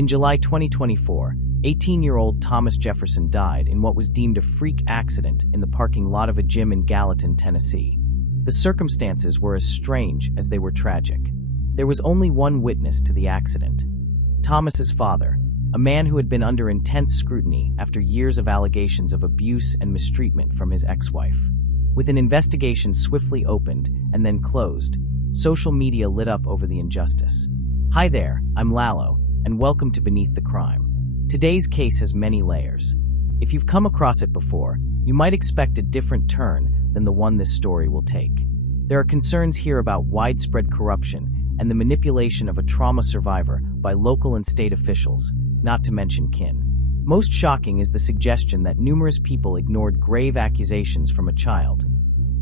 In July 2024, 18-year-old Thomas Jefferson died in what was deemed a freak accident in the parking lot of a gym in Gallatin, Tennessee. The circumstances were as strange as they were tragic. There was only one witness to the accident: Thomas's father, a man who had been under intense scrutiny after years of allegations of abuse and mistreatment from his ex-wife. With an investigation swiftly opened and then closed, social media lit up over the injustice. Hi there, I'm Lalo, and welcome to Beneath the Crime. Today's case has many layers. If you've come across it before, you might expect a different turn than the one this story will take. There are concerns here about widespread corruption and the manipulation of a trauma survivor by local and state officials, not to mention kin. Most shocking is the suggestion that numerous people ignored grave accusations from a child,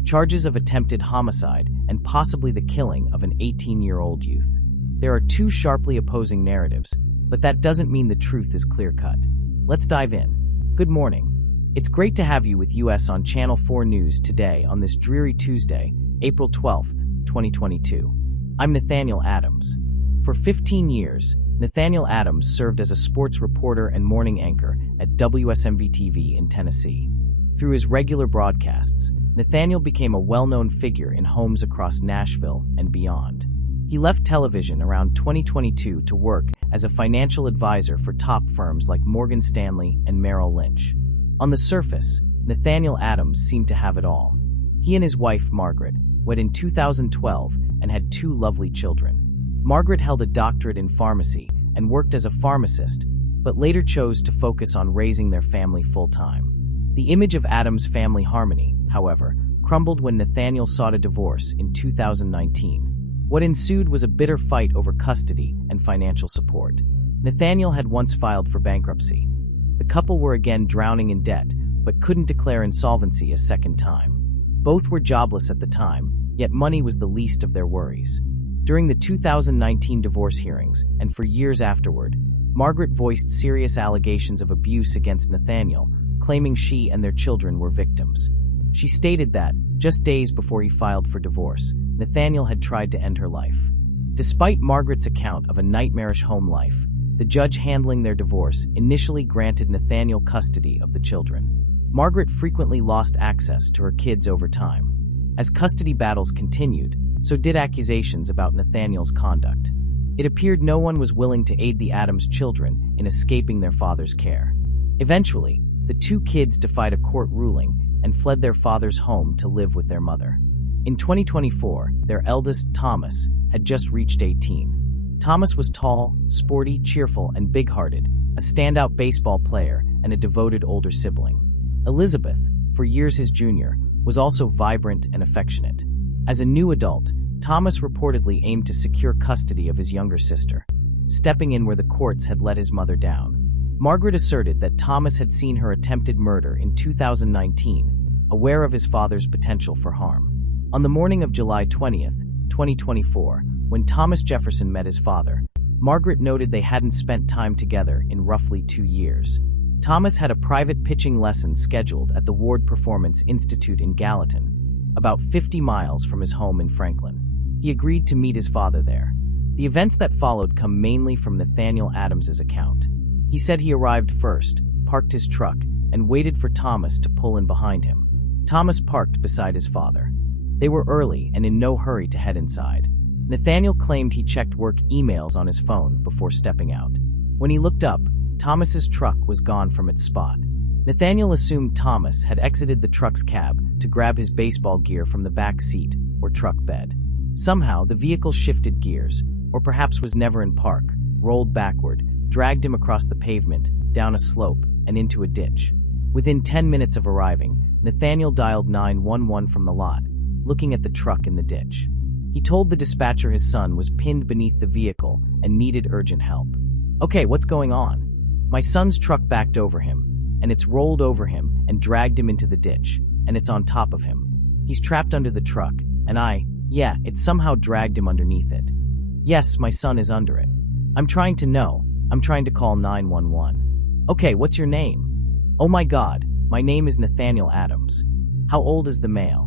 charges of attempted homicide, and possibly the killing of an 18-year-old youth. There are two sharply opposing narratives, but that doesn't mean the truth is clear-cut. Let's dive in. Good morning. It's great to have you with us on Channel 4 News today on this dreary Tuesday, April 12th, 2022. I'm Nathaniel Adams. For 15 years, Nathaniel Adams served as a sports reporter and morning anchor at WSMV-TV in Tennessee. Through his regular broadcasts, Nathaniel became a well-known figure in homes across Nashville and beyond. He left television around 2022 to work as a financial advisor for top firms like Morgan Stanley and Merrill Lynch. On the surface, Nathaniel Adams seemed to have it all. He and his wife, Margaret, wed in 2012 and had two lovely children. Margaret held a doctorate in pharmacy and worked as a pharmacist, but later chose to focus on raising their family full-time. The image of Adams' family harmony, however, crumbled when Nathaniel sought a divorce in 2019. What ensued was a bitter fight over custody and financial support. Nathaniel had once filed for bankruptcy. The couple were again drowning in debt, but couldn't declare insolvency a second time. Both were jobless at the time, yet money was the least of their worries. During the 2019 divorce hearings, and for years afterward, Margaret voiced serious allegations of abuse against Nathaniel, claiming she and their children were victims. She stated that, just days before he filed for divorce, Nathaniel had tried to end her life. Despite Margaret's account of a nightmarish home life, the judge handling their divorce initially granted Nathaniel custody of the children. Margaret frequently lost access to her kids over time. As custody battles continued, so did accusations about Nathaniel's conduct. It appeared no one was willing to aid the Adams children in escaping their father's care. Eventually, the two kids defied a court ruling and fled their father's home to live with their mother. In 2024, their eldest, Thomas, had just reached 18. Thomas was tall, sporty, cheerful, and big-hearted, a standout baseball player and a devoted older sibling. Elizabeth, for years his junior, was also vibrant and affectionate. As a new adult, Thomas reportedly aimed to secure custody of his younger sister, stepping in where the courts had let his mother down. Margaret asserted that Thomas had seen her attempted murder in 2019, aware of his father's potential for harm. On the morning of July 20th, 2024, when Thomas Jefferson met his father, Margaret noted they hadn't spent time together in roughly 2 years. Thomas had a private pitching lesson scheduled at the Ward Performance Institute in Gallatin, about 50 miles from his home in Franklin. He agreed to meet his father there. The events that followed come mainly from Nathaniel Adams's account. He said he arrived first, parked his truck, and waited for Thomas to pull in behind him. Thomas parked beside his father. They were early and in no hurry to head inside. Nathaniel claimed he checked work emails on his phone before stepping out. When he looked up, Thomas's truck was gone from its spot. Nathaniel assumed Thomas had exited the truck's cab to grab his baseball gear from the back seat or truck bed. Somehow, the vehicle shifted gears, or perhaps was never in park, rolled backward, dragged him across the pavement, down a slope, and into a ditch. Within 10 minutes of arriving, Nathaniel dialed 911 from the lot, looking at the truck in the ditch. He told the dispatcher his son was pinned beneath the vehicle and needed urgent help. "Okay, what's going on?" "My son's truck backed over him, and it's rolled over him and dragged him into the ditch, and it's on top of him. He's trapped under the truck, and it somehow dragged him underneath it. Yes, my son is under it. I'm trying to call 911. "Okay, what's your name?" "Oh my God, my name is Nathaniel Adams." "How old is the male?"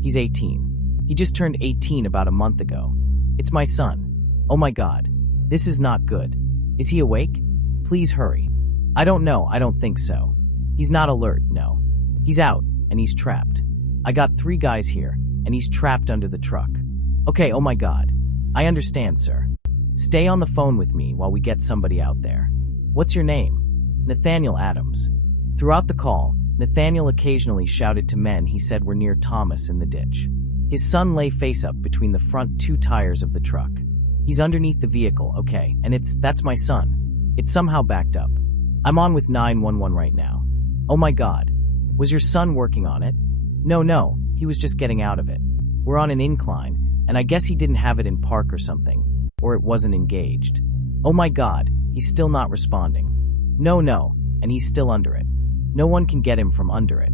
"He's 18. He just turned 18 about a month ago." "It's my son." "Oh my God, this is not good. Is he awake?" Please hurry. I don't know, I don't think so. He's not alert, no. He's out, and he's trapped. I got 3 guys here, and he's trapped under the truck. Okay, oh my God. I understand, sir. Stay on the phone with me while we get somebody out there. What's your name? Nathaniel Adams. Throughout the call, Nathaniel occasionally shouted to men he said were near Thomas in the ditch. His son lay face up between the front 2 tires of the truck. He's underneath the vehicle, okay, and that's my son. It's somehow backed up. I'm on with 911 right now. Oh my God. Was your son working on it? No, he was just getting out of it. We're on an incline, and I guess he didn't have it in park or something, or it wasn't engaged. Oh my God, he's still not responding. No, and he's still under it. No one can get him from under it.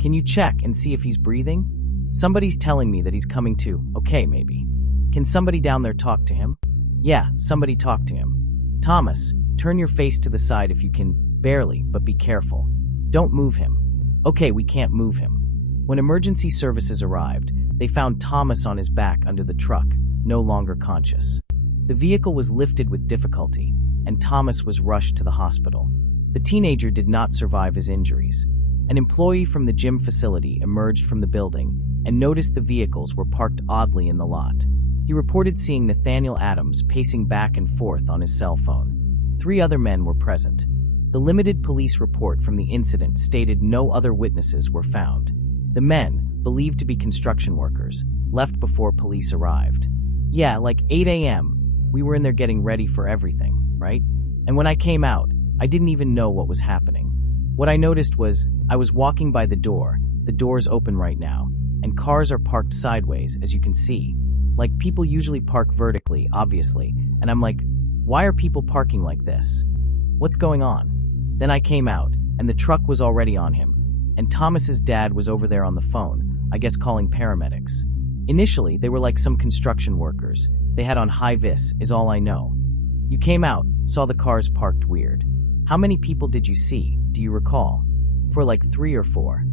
Can you check and see if he's breathing? Somebody's telling me that he's coming to. Okay, maybe. Can somebody down there talk to him? Yeah, somebody talk to him. Thomas, turn your face to the side if you can. Barely, but be careful. Don't move him. Okay, we can't move him. When emergency services arrived, they found Thomas on his back under the truck, no longer conscious. The vehicle was lifted with difficulty, and Thomas was rushed to the hospital. The teenager did not survive his injuries. An employee from the gym facility emerged from the building and noticed the vehicles were parked oddly in the lot. He reported seeing Nathaniel Adams pacing back and forth on his cell phone. 3 other men were present. The limited police report from the incident stated no other witnesses were found. The men, believed to be construction workers, left before police arrived. Yeah, like 8 a.m., we were in there getting ready for everything, right? And when I came out, I didn't even know what was happening. What I noticed was, I was walking by the door's open right now, and cars are parked sideways, as you can see. Like people usually park vertically, obviously, and I'm like, why are people parking like this? What's going on? Then I came out, and the truck was already on him, and Thomas's dad was over there on the phone, I guess calling paramedics. Initially, they were like some construction workers. They had on high-vis, is all I know. You came out, saw the cars parked weird. How many people did you see, do you recall? For like 3 or 4.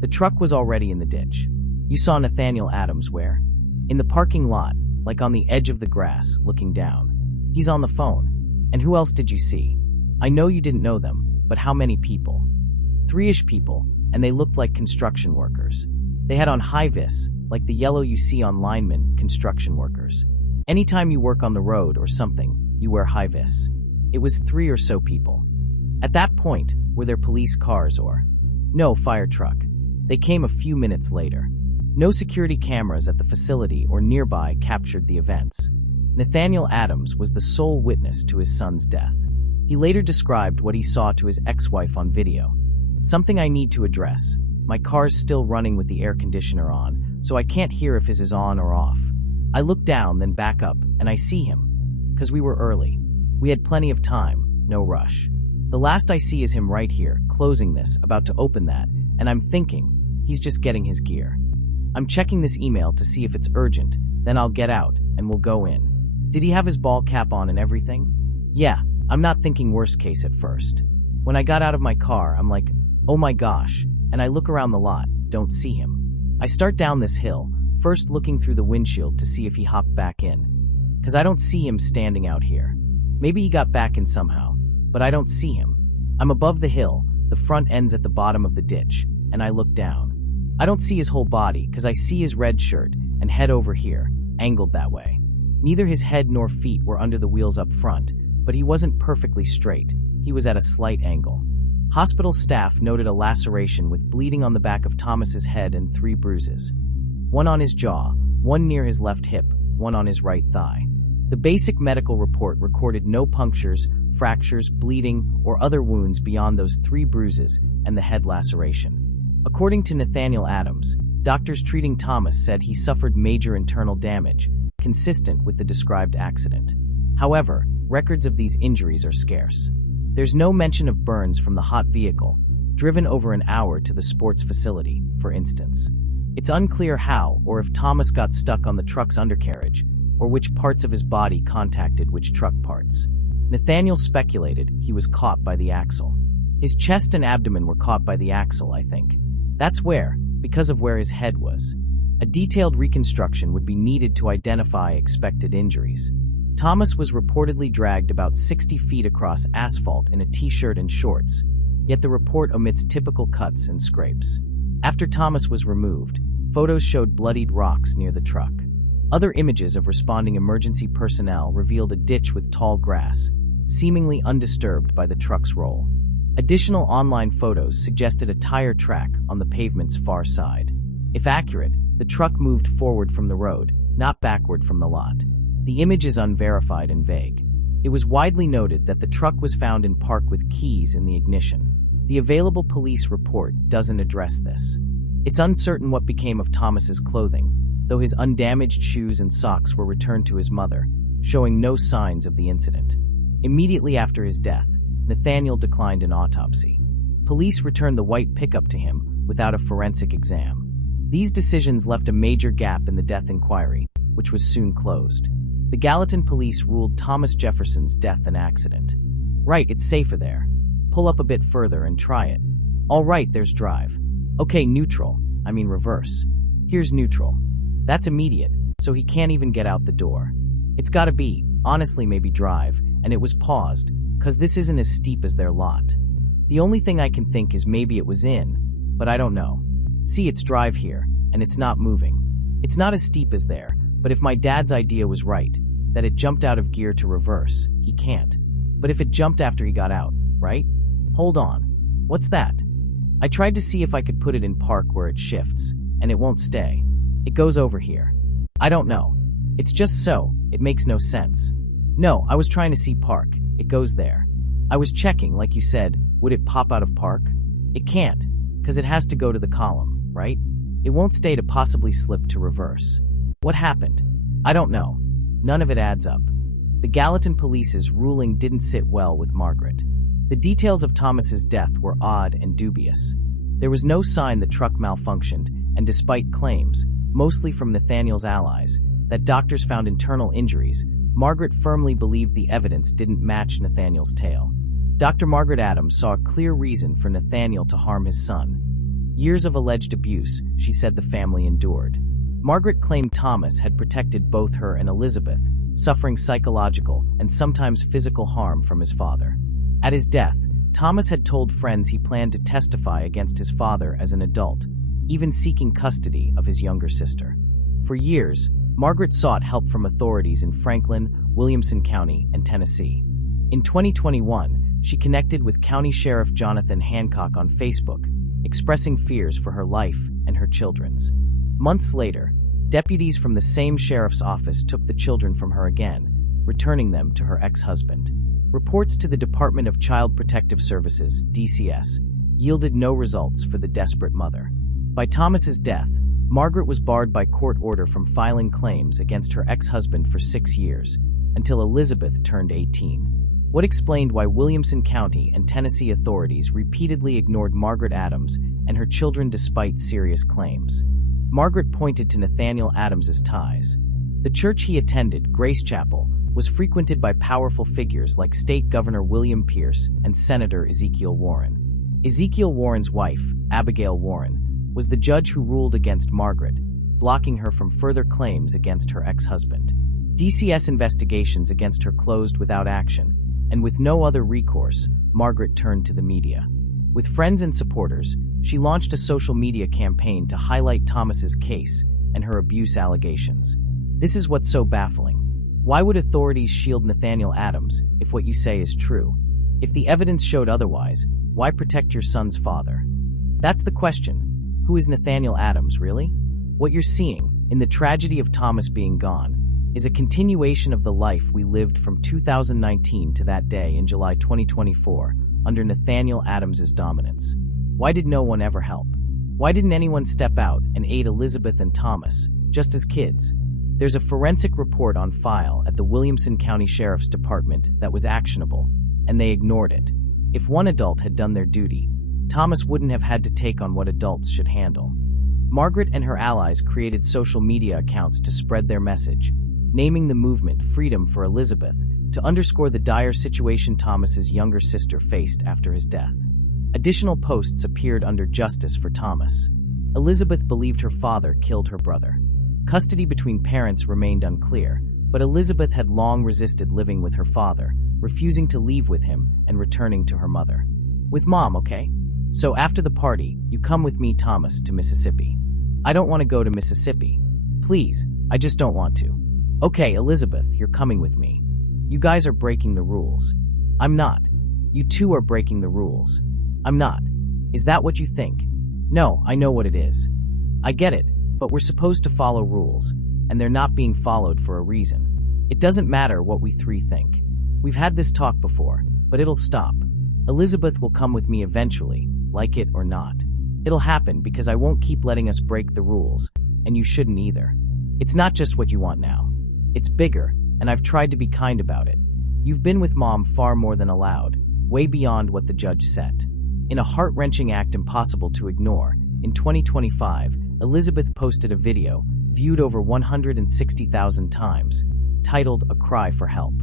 The truck was already in the ditch. You saw Nathaniel Adams where? In the parking lot, like on the edge of the grass, looking down. He's on the phone. And who else did you see? I know you didn't know them, but how many people? 3-ish people, and they looked like construction workers. They had on high-vis, like the yellow you see on linemen, construction workers. Anytime you work on the road or something, you wear high-vis. It was 3 or so people. At that point, were there police cars or? No, fire truck. They came a few minutes later. No security cameras at the facility or nearby captured the events. Nathaniel Adams was the sole witness to his son's death. He later described what he saw to his ex-wife on video. Something I need to address. My car's still running with the air conditioner on, so I can't hear if his is on or off. I look down, then back up, and I see him. 'Cause we were early. We had plenty of time, no rush. The last I see is him right here, closing this, about to open that, and I'm thinking, he's just getting his gear. I'm checking this email to see if it's urgent, then I'll get out, and we'll go in. Did he have his ball cap on and everything? Yeah, I'm not thinking worst case at first. When I got out of my car, I'm like, oh my gosh, and I look around the lot, don't see him. I start down this hill, first looking through the windshield to see if he hopped back in. 'Cause I don't see him standing out here. Maybe he got back in somehow, but I don't see him. I'm above the hill, the front ends at the bottom of the ditch, and I look down. I don't see his whole body, 'cause I see his red shirt and head over here, angled that way. Neither his head nor feet were under the wheels up front, but he wasn't perfectly straight. He was at a slight angle. Hospital staff noted a laceration with bleeding on the back of Thomas's head and 3 bruises. One on his jaw, one near his left hip, one on his right thigh. The basic medical report recorded no punctures, fractures, bleeding, or other wounds beyond those 3 bruises and the head laceration. According to Nathaniel Adams, doctors treating Thomas said he suffered major internal damage, consistent with the described accident. However, records of these injuries are scarce. There's no mention of burns from the hot vehicle, driven over an hour to the sports facility, for instance. It's unclear how or if Thomas got stuck on the truck's undercarriage, or which parts of his body contacted which truck parts. Nathaniel speculated he was caught by the axle. His chest and abdomen were caught by the axle, I think. That's where, because of where his head was. A detailed reconstruction would be needed to identify expected injuries. Thomas was reportedly dragged about 60 feet across asphalt in a t-shirt and shorts, yet the report omits typical cuts and scrapes. After Thomas was removed, photos showed bloodied rocks near the truck. Other images of responding emergency personnel revealed a ditch with tall grass, seemingly undisturbed by the truck's roll. Additional online photos suggested a tire track on the pavement's far side. If accurate, the truck moved forward from the road, not backward from the lot. The image is unverified and vague. It was widely noted that the truck was found in park with keys in the ignition. The available police report doesn't address this. It's uncertain what became of Thomas's clothing, though his undamaged shoes and socks were returned to his mother, showing no signs of the incident. Immediately after his death, Nathaniel declined an autopsy. Police returned the white pickup to him without a forensic exam. These decisions left a major gap in the death inquiry, which was soon closed. The Gallatin police ruled Thomas Jefferson's death an accident. Right, it's safer there. Pull up a bit further and try it. All right, there's drive. Okay, neutral. Reverse. Here's neutral. That's immediate, so he can't even get out the door. It's gotta be, honestly, maybe drive, and it was paused, 'cause this isn't as steep as their lot. The only thing I can think is maybe it was in, but I don't know. See, it's drive here, and it's not moving. It's not as steep as there, but if my dad's idea was right, that it jumped out of gear to reverse, he can't. But if it jumped after he got out, right? Hold on. What's that? I tried to see if I could put it in park where it shifts, and it won't stay. It goes over here. I don't know. It's just so, it makes no sense. No, I was trying to see park. It goes there. I was checking, like you said, would it pop out of park? It can't, 'cause it has to go to the column, right? It won't stay to possibly slip to reverse. What happened? I don't know. None of it adds up. The Gallatin police's ruling didn't sit well with Margaret. The details of Thomas's death were odd and dubious. There was no sign the truck malfunctioned, and despite claims, mostly from Nathaniel's allies, that doctors found internal injuries, Margaret firmly believed the evidence didn't match Nathaniel's tale. Dr. Margaret Adams saw a clear reason for Nathaniel to harm his son. Years of alleged abuse, she said the family endured. Margaret claimed Thomas had protected both her and Elizabeth, suffering psychological and sometimes physical harm from his father. At his death, Thomas had told friends he planned to testify against his father as an adult, even seeking custody of his younger sister. For years, Margaret sought help from authorities in Franklin, Williamson County, and Tennessee. In 2021, she connected with County Sheriff Jonathan Hancock on Facebook, expressing fears for her life and her children's. Months later, deputies from the same sheriff's office took the children from her again, returning them to her ex-husband. Reports to the Department of Child Protective Services, DCS, yielded no results for the desperate mother. By Thomas's death, Margaret was barred by court order from filing claims against her ex-husband for 6 years, until Elizabeth turned 18. What explained why Williamson County and Tennessee authorities repeatedly ignored Margaret Adams and her children despite serious claims. Margaret pointed to Nathaniel Adams's ties. The church he attended, Grace Chapel, was frequented by powerful figures like State Governor William Pierce and Senator Ezekiel Warren. Ezekiel Warren's wife, Abigail Warren, was the judge who ruled against Margaret, blocking her from further claims against her ex-husband. DCS investigations against her closed without action, and with no other recourse, Margaret turned to the media. With friends and supporters, she launched a social media campaign to highlight Thomas's case and her abuse allegations. This is what's so baffling. Why would authorities shield Nathaniel Adams if what you say is true? If the evidence showed otherwise, why protect your son's father? That's the question. Who is Nathaniel Adams, really? What you're seeing, in the tragedy of Thomas being gone, is a continuation of the life we lived from 2019 to that day in July 2024, under Nathaniel Adams's dominance. Why did no one ever help? Why didn't anyone step out and aid Elizabeth and Thomas, just as kids? There's a forensic report on file at the Williamson County Sheriff's Department that was actionable, and they ignored it. If one adult had done their duty, Thomas wouldn't have had to take on what adults should handle. Margaret and her allies created social media accounts to spread their message, naming the movement Freedom for Elizabeth, to underscore the dire situation Thomas's younger sister faced after his death. Additional posts appeared under Justice for Thomas. Elizabeth believed her father killed her brother. Custody between parents remained unclear, But Elizabeth had long resisted living with her father, refusing to leave with him and returning to her mother. With Mom, okay? So after the party, you come with me, Thomas, to Mississippi. I don't want to go to Mississippi. Please, I just don't want to. Okay, Elizabeth, you're coming with me. You guys are breaking the rules. I'm not. You two are breaking the rules. I'm not. Is that what you think? No, I know what it is. I get it, but we're supposed to follow rules, and they're not being followed for a reason. It doesn't matter what we three think. We've had this talk before, but it'll stop. Elizabeth will come with me eventually, like it or not. It'll happen because I won't keep letting us break the rules, and you shouldn't either. It's not just what you want now. It's bigger, and I've tried to be kind about it. You've been with Mom far more than allowed, way beyond what the judge set. In a heart-wrenching act impossible to ignore, in 2025, Elizabeth posted a video, viewed over 160,000 times, titled A Cry for Help.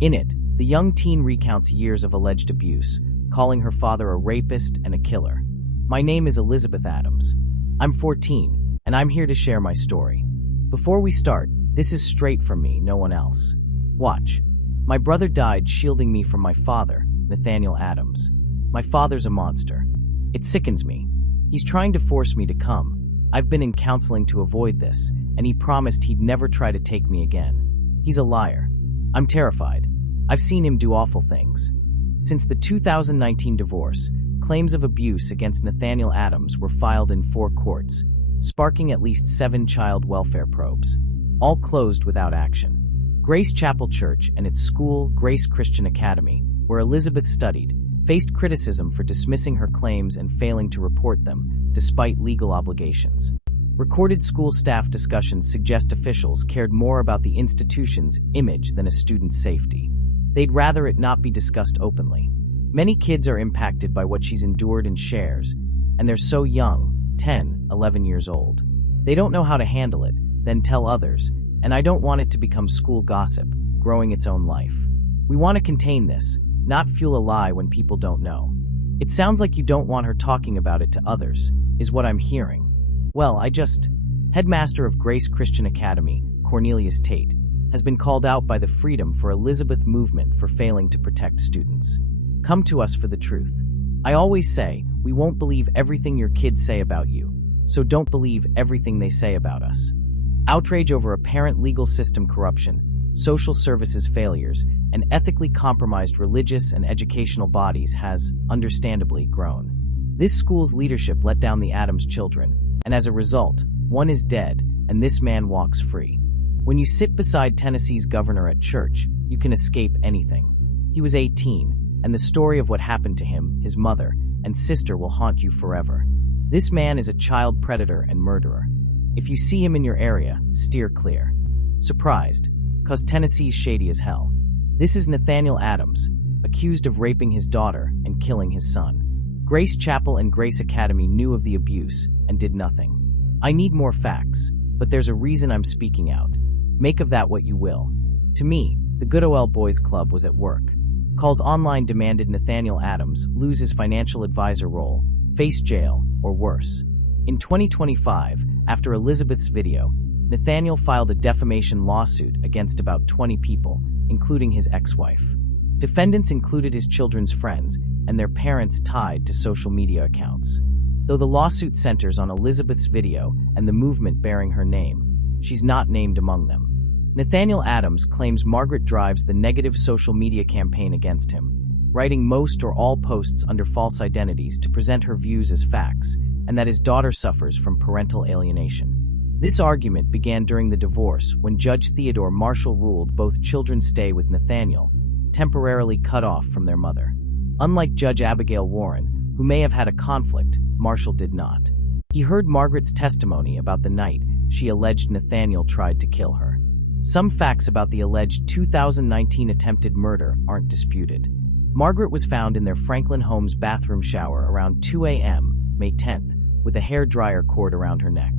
In it, the young teen recounts years of alleged abuse, calling her father a rapist and a killer. My name is Elizabeth Adams. I'm 14, and I'm here to share my story. Before we start, this is straight from me, no one else. Watch. My brother died shielding me from my father, Nathaniel Adams. My father's a monster. It sickens me. He's trying to force me to come. I've been in counseling to avoid this, and he promised he'd never try to take me again. He's a liar. I'm terrified. I've seen him do awful things. Since the 2019 divorce, claims of abuse against Nathaniel Adams were filed in 4 courts, sparking at least 7 child welfare probes, all closed without action. Grace Chapel Church and its school, Grace Christian Academy, where Elizabeth studied, faced criticism for dismissing her claims and failing to report them, despite legal obligations. Recorded school staff discussions suggest officials cared more about the institution's image than a student's safety. They'd rather it not be discussed openly. Many kids are impacted by what she's endured and shares, and they're so young, 10, 11 years old. They don't know how to handle it, then tell others, and I don't want it to become school gossip, growing its own life. We want to contain this, not fuel a lie when people don't know. It sounds like you don't want her talking about it to others, is what I'm hearing. Well, Headmaster of Grace Christian Academy, Cornelius Tate, has been called out by the Freedom for Elizabeth movement for failing to protect students. Come to us for the truth. I always say, we won't believe everything your kids say about you, so don't believe everything they say about us. Outrage over apparent legal system corruption, social services failures, and ethically compromised religious and educational bodies has, understandably, grown. This school's leadership let down the Adams children, and as a result, one is dead, and this man walks free. When you sit beside Tennessee's governor at church, you can escape anything. He was 18, and the story of what happened to him, his mother, and sister will haunt you forever. This man is a child predator and murderer. If you see him in your area, steer clear. Surprised, 'cause Tennessee's shady as hell. This is Nathaniel Adams, accused of raping his daughter and killing his son. Grace Chapel and Grace Academy knew of the abuse and did nothing. I need more facts, but there's a reason I'm speaking out. Make of that what you will. To me, the Good OL Boys Club was at work. Calls online demanded Nathaniel Adams lose his financial advisor role, face jail, or worse. In 2025, after Elizabeth's video, Nathaniel filed a defamation lawsuit against about 20 people, including his ex-wife. Defendants included his children's friends and their parents tied to social media accounts. Though the lawsuit centers on Elizabeth's video and the movement bearing her name, she's not named among them. Nathaniel Adams claims Margaret drives the negative social media campaign against him, writing most or all posts under false identities to present her views as facts, and that his daughter suffers from parental alienation. This argument began during the divorce when Judge Theodore Marshall ruled both children stay with Nathaniel, temporarily cut off from their mother. Unlike Judge Abigail Warren, who may have had a conflict, Marshall did not. He heard Margaret's testimony about the night she alleged Nathaniel tried to kill her. Some facts about the alleged 2019 attempted murder aren't disputed. Margaret was found in their Franklin home's bathroom shower around 2 a.m., May 10th, with a hairdryer cord around her neck.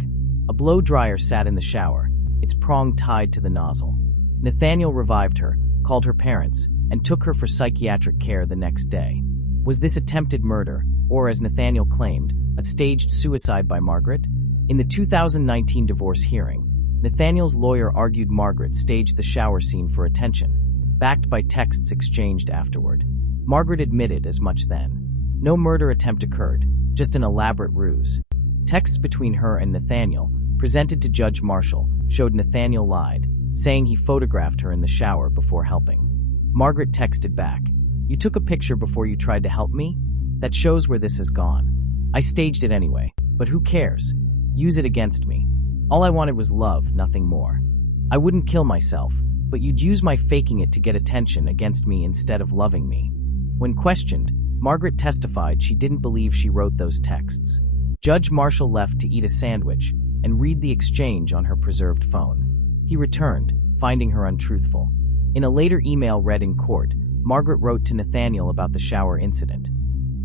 A blow dryer sat in the shower, its prong tied to the nozzle. Nathaniel revived her, called her parents, and took her for psychiatric care the next day. Was this attempted murder, or as Nathaniel claimed, a staged suicide by Margaret? In the 2019 divorce hearing, Nathaniel's lawyer argued Margaret staged the shower scene for attention, backed by texts exchanged afterward. Margaret admitted as much then. No murder attempt occurred, just an elaborate ruse. Texts between her and Nathaniel, presented to Judge Marshall, showed Nathaniel lied, saying he photographed her in the shower before helping. Margaret texted back, "You took a picture before you tried to help me? That shows where this has gone. I staged it anyway, but who cares? Use it against me. All I wanted was love, nothing more. I wouldn't kill myself, but you'd use my faking it to get attention against me instead of loving me." When questioned, Margaret testified she didn't believe she wrote those texts. Judge Marshall left to eat a sandwich and read the exchange on her preserved phone. He returned, finding her untruthful. In a later email read in court, Margaret wrote to Nathaniel about the shower incident.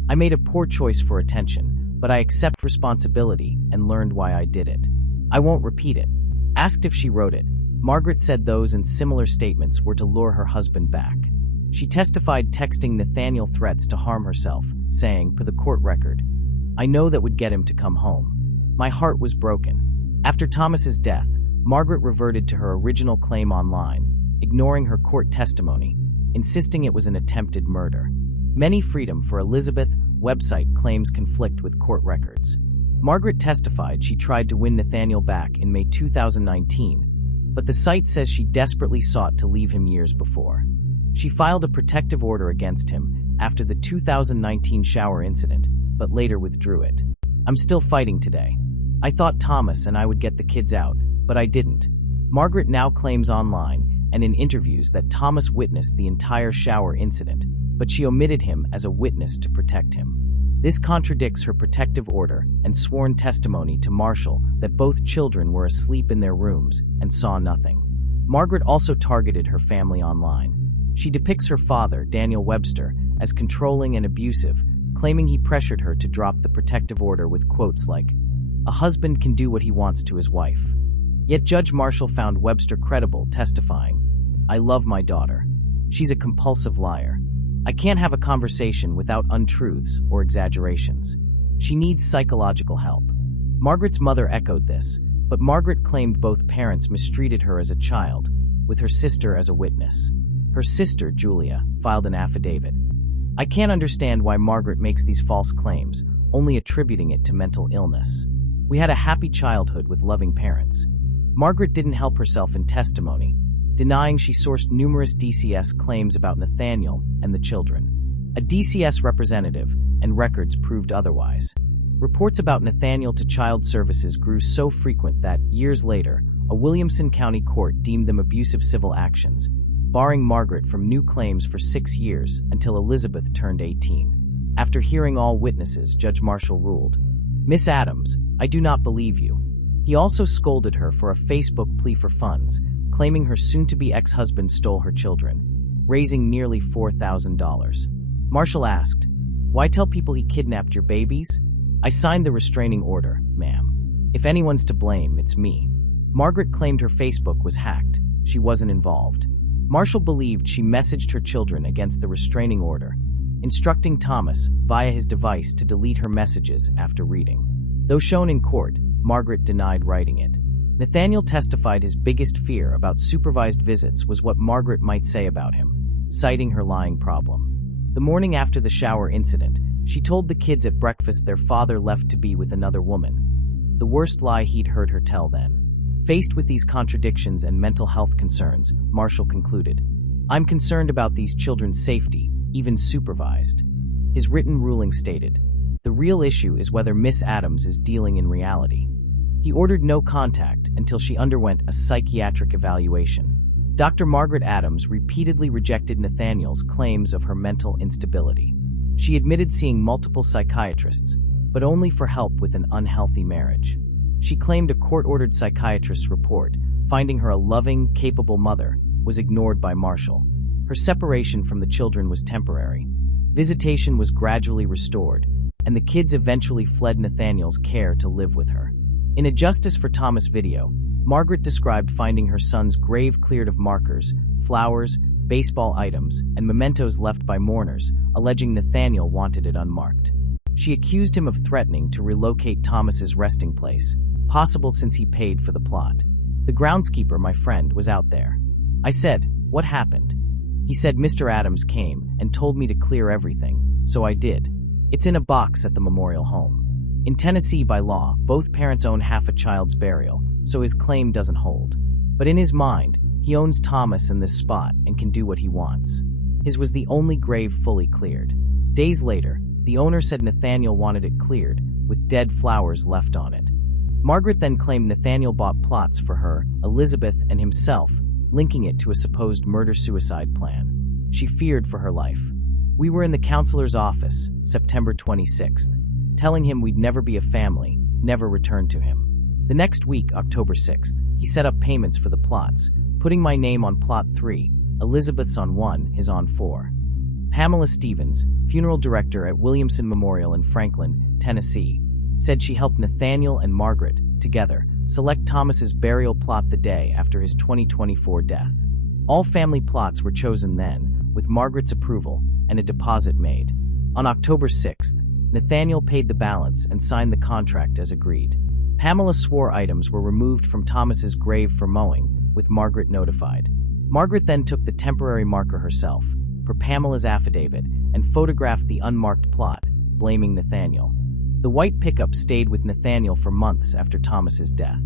"I made a poor choice for attention, but I accept responsibility and learned why I did it. I won't repeat it." Asked if she wrote it, Margaret said those and similar statements were to lure her husband back. She testified texting Nathaniel threats to harm herself, saying, per the court record, "I know that would get him to come home. My heart was broken." After Thomas's death, Margaret reverted to her original claim online, ignoring her court testimony, insisting it was an attempted murder. Many Freedom for Elizabeth website claims conflict with court records. Margaret testified she tried to win Nathaniel back in May 2019, but the site says she desperately sought to leave him years before. She filed a protective order against him after the 2019 shower incident, but later withdrew it. "I'm still fighting today. I thought Thomas and I would get the kids out, but I didn't." Margaret now claims online and in interviews that Thomas witnessed the entire shower incident, but she omitted him as a witness to protect him. This contradicts her protective order and sworn testimony to Marshall that both children were asleep in their rooms and saw nothing. Margaret also targeted her family online. She depicts her father, Daniel Webster, as controlling and abusive, claiming he pressured her to drop the protective order with quotes like, "A husband can do what he wants to his wife." Yet Judge Marshall found Webster credible, testifying, "I love my daughter. She's a compulsive liar. I can't have a conversation without untruths or exaggerations. She needs psychological help." Margaret's mother echoed this, but Margaret claimed both parents mistreated her as a child, with her sister as a witness. Her sister, Julia, filed an affidavit. "I can't understand why Margaret makes these false claims, only attributing it to mental illness. We had a happy childhood with loving parents." Margaret didn't help herself in testimony, denying she sourced numerous DCS claims about Nathaniel and the children. A DCS representative and records proved otherwise. Reports about Nathaniel to child services grew so frequent that, years later, a Williamson County court deemed them abusive civil actions, barring Margaret from new claims for 6 years until Elizabeth turned 18. After hearing all witnesses, Judge Marshall ruled, "Miss Adams, I do not believe you." He also scolded her for a Facebook plea for funds, claiming her soon-to-be ex-husband stole her children, raising nearly $4,000. Marshall asked, "Why tell people he kidnapped your babies?" "I signed the restraining order, ma'am. If anyone's to blame, it's me." Margaret claimed her Facebook was hacked. She wasn't involved. Marshall believed she messaged her children against the restraining order, instructing Thomas via his device to delete her messages after reading. Though shown in court, Margaret denied writing it. Nathaniel testified his biggest fear about supervised visits was what Margaret might say about him, citing her lying problem. The morning after the shower incident, she told the kids at breakfast their father left to be with another woman. The worst lie he'd heard her tell then. Faced with these contradictions and mental health concerns, Marshall concluded, "I'm concerned about these children's safety, even supervised." His written ruling stated, "The real issue is whether Miss Adams is dealing in reality." He ordered no contact until she underwent a psychiatric evaluation. Dr. Margaret Adams repeatedly rejected Nathaniel's claims of her mental instability. She admitted seeing multiple psychiatrists, but only for help with an unhealthy marriage. She claimed a court-ordered psychiatrist's report, finding her a loving, capable mother, was ignored by Marshall. Her separation from the children was temporary. Visitation was gradually restored, and the kids eventually fled Nathaniel's care to live with her. In a Justice for Thomas video, Margaret described finding her son's grave cleared of markers, flowers, baseball items, and mementos left by mourners, alleging Nathaniel wanted it unmarked. She accused him of threatening to relocate Thomas's resting place, possible since he paid for the plot. The groundskeeper, my friend, was out there. I said, "What happened?" He said Mr. Adams came and told me to clear everything, so I did. It's in a box at the memorial home. In Tennessee, by law, both parents own half a child's burial, so his claim doesn't hold. But in his mind, he owns Thomas and this spot and can do what he wants. His was the only grave fully cleared. Days later, the owner said Nathaniel wanted it cleared, with dead flowers left on it. Margaret then claimed Nathaniel bought plots for her, Elizabeth, and himself, linking it to a supposed murder-suicide plan. She feared for her life. We were in the counselor's office, September 26th, telling him we'd never be a family, never return to him. The next week, October 6th, he set up payments for the plots, putting my name on plot 3, Elizabeth's on 1, his on 4. Pamela Stevens, funeral director at Williamson Memorial in Franklin, Tennessee, said she helped Nathaniel and Margaret, together, select Thomas's burial plot the day after his 2024 death. All family plots were chosen then, with Margaret's approval, and a deposit made. On October 6th, Nathaniel paid the balance and signed the contract as agreed. Pamela swore items were removed from Thomas's grave for mowing, with Margaret notified. Margaret then took the temporary marker herself, per Pamela's affidavit, and photographed the unmarked plot, blaming Nathaniel. The white pickup stayed with Nathaniel for months after Thomas's death.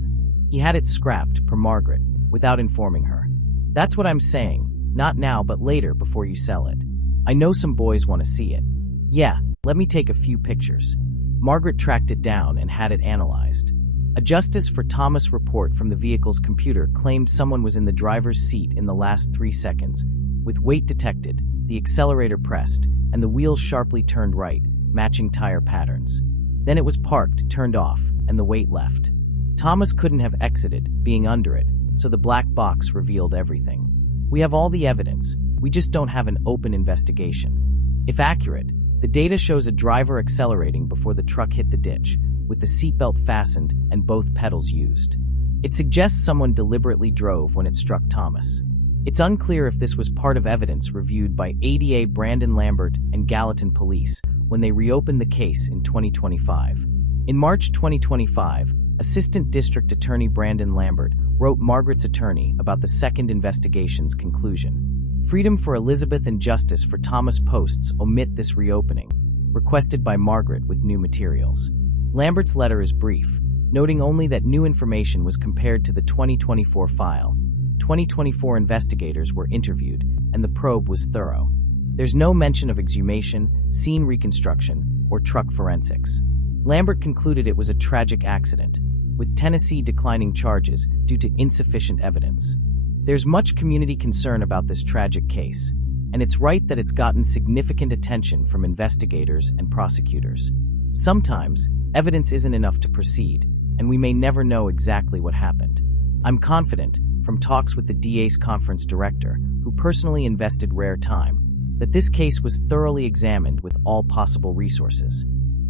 He had it scrapped, per Margaret, without informing her. That's what I'm saying, not now but later before you sell it. I know some boys want to see it. Yeah, let me take a few pictures. Margaret tracked it down and had it analyzed. A Justice for Thomas report from the vehicle's computer claimed someone was in the driver's seat in the last 3 seconds, with weight detected, the accelerator pressed, and the wheels sharply turned right, matching tire patterns. Then it was parked, turned off, and the weight left. Thomas couldn't have exited, being under it, so the black box revealed everything. We have all the evidence, we just don't have an open investigation. If accurate, the data shows a driver accelerating before the truck hit the ditch, with the seatbelt fastened and both pedals used. It suggests someone deliberately drove when it struck Thomas. It's unclear if this was part of evidence reviewed by ADA Brandon Lambert and Gallatin Police when they reopened the case in 2025. In March 2025, Assistant District Attorney Brandon Lambert wrote Margaret's attorney about the second investigation's conclusion. Freedom for Elizabeth and Justice for Thomas posts omit this reopening, requested by Margaret with new materials. Lambert's letter is brief, noting only that new information was compared to the 2024 file. 2024 investigators were interviewed, and the probe was thorough. There's no mention of exhumation, scene reconstruction, or truck forensics. Lambert concluded it was a tragic accident, with Tennessee declining charges due to insufficient evidence. There's much community concern about this tragic case, and it's right that it's gotten significant attention from investigators and prosecutors. Sometimes, evidence isn't enough to proceed, and we may never know exactly what happened. I'm confident, from talks with the DA's conference director, who personally invested rare time, that this case was thoroughly examined with all possible resources.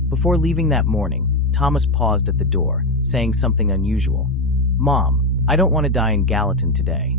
Before leaving that morning, Thomas paused at the door, saying something unusual. "Mom, I don't want to die in Gallatin today."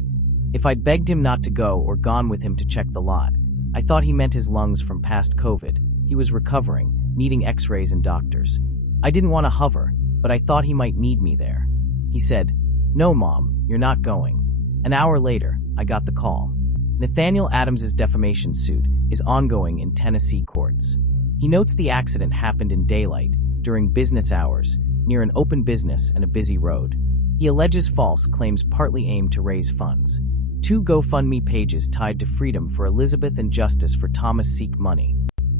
If I'd begged him not to go or gone with him to check the lot, I thought he meant his lungs from past COVID. He was recovering, needing x-rays and doctors. I didn't want to hover, but I thought he might need me there. He said, "No, Mom, you're not going." An hour later, I got the call. Nathaniel Adams's defamation suit is ongoing in Tennessee courts. He notes the accident happened in daylight, during business hours, near an open business and a busy road. He alleges false claims partly aimed to raise funds. 2 GoFundMe pages tied to Freedom for Elizabeth and Justice for Thomas seek money.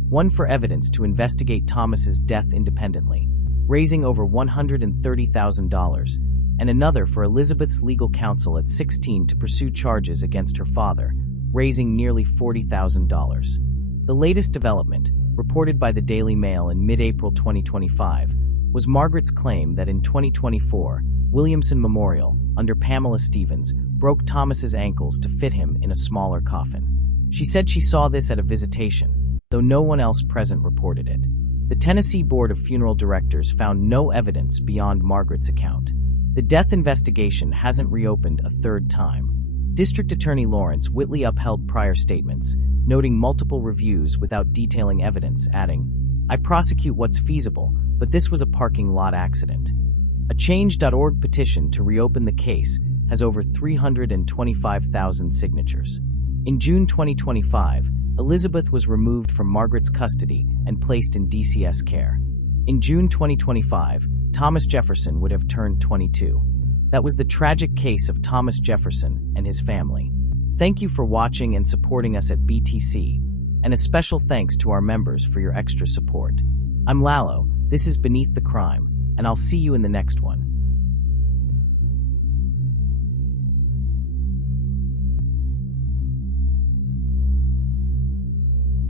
One for evidence to investigate Thomas's death independently, raising over $130,000, and another for Elizabeth's legal counsel at 16 to pursue charges against her father, raising nearly $40,000. The latest development, reported by the Daily Mail in mid-April 2025, was Margaret's claim that in 2024, Williamson Memorial, under Pamela Stevens, broke Thomas's ankles to fit him in a smaller coffin. She said she saw this at a visitation, though no one else present reported it. The Tennessee Board of Funeral Directors found no evidence beyond Margaret's account. The death investigation hasn't reopened a third time. District Attorney Lawrence Whitley upheld prior statements, noting multiple reviews without detailing evidence, adding, "I prosecute what's feasible, but this was a parking lot accident." A Change.org petition to reopen the case has over 325,000 signatures. In June 2025, Elizabeth was removed from Margaret's custody and placed in DCS care. In June 2025, Thomas Jefferson would have turned 22. That was the tragic case of Thomas Jefferson and his family. Thank you for watching and supporting us at BTC, and a special thanks to our members for your extra support. I'm Lalo, this is Beneath the Crime, and I'll see you in the next one.